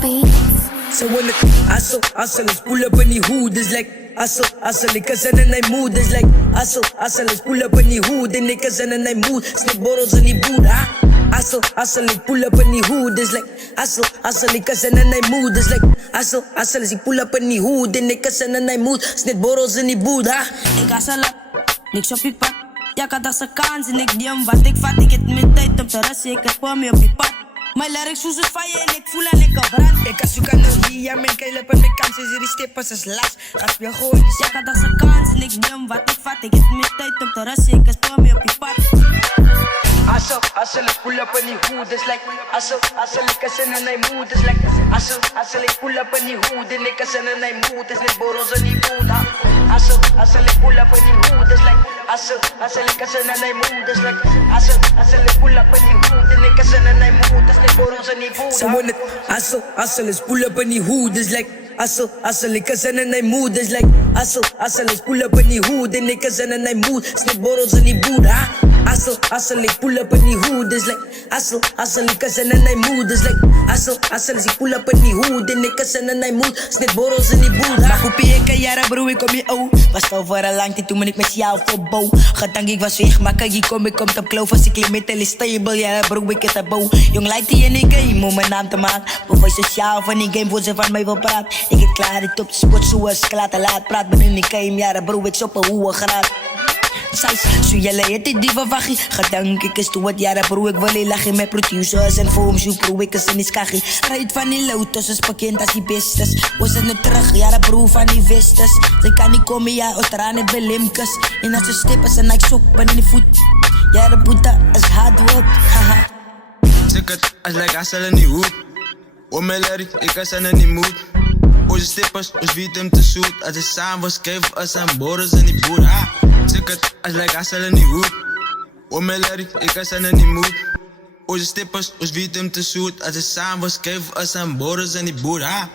So when the hustle, let's pull up in the hood. It's like hustle, cause in the mood. It's like hustle, let's pull up in the hood. The niggas in the mood, snip bottles in the boot, huh? Hustle, let's pull up in the hood. It's like hustle, cause in the mood. It's like hustle, let's pull up in the hood. The niggas in the mood, snip bottles in the boot, huh? Ik hustle up, niks op je pad. Ja, ik had als een kans en ik neem wat ik vat. Ik heb mijn tijd om te rusten, ik heb voor me op je pad. Mijn lyrics zoals het fire en ik voel en ik brand. Ik als zoek aan de hier, mijn keilen op mijn kans. Is er die stippers als last, gaat weer gooien. Ja, ik had als een kans en ik neem wat ik vat. Ik heb mijn tijd om te rusten, ik heb voor me op je pad. Hustle, pull up in the hood. It's like hustle, cause in the mood. It's like hustle, pull up in the hood. The niggas in the mood. It's like bottles in the boot, huh? Hustle, pull up in the hood. It's like hustle, cause in the mood. It's like hustle, pull up in the hood. The niggas in the mood. It's like bottles in the boot. So when it hustle, let's pull up in the hood. It's like hustle, cause in the mood. It's like hustle, let's pull up in the hood. The niggas in the mood. It's like bottles in the boot, huh? Hustle, pull up in the hood. It's like hustle, cause in the mood. It's like hustle, pull up in the hood. The niggas in the mood. Snip bottles in the boot, huh? Maar kopie ik jaren bro, ik kom je oh. Was al voor een lang tijd toen ik met jou voorbouw. Gedank ik was weg, maar kijk, kom ik op kloof. Als ik limit is stable, jaren bro, ik het abouw. Jong lijkt die in die game om mijn naam te maken. Bewijs sociaal van die game voor ze van mij wil praten. Ik heb klaar, dit op de spot zoals ik laten laat. Praat ben in die game, jaren bro, ik op een hoe graad. Sais, zo jullie het die verwachtie. Gedank ik is toe het jaren bro, ik wil je lachen met producers en films. Je bro, ik is in die skachie. Rijd van die lotus, is bekend als die bestes. Was het nu terug, jaren bro, van die vestes. Ze kan niet komen, ja, uiteraard niet bij limkes. En als ze stippen, zijn ik soppen in die voet. Jaren boeta, is hard work, haha. Zeg het, als lijkt hustle in die hoed. Om mijn lyric, ik was in die mood. Onze stippers, ons wiet hem te zoet. Als je samen was, geef als een borrels in die boer, ha. Zeg het, als lijkt hustle in die hoed. Om mijn lyric, ik was in die mood. Onze stippers, ons wiet hem te zoet. Als je samen was, geef als een borrels in die boer, ha.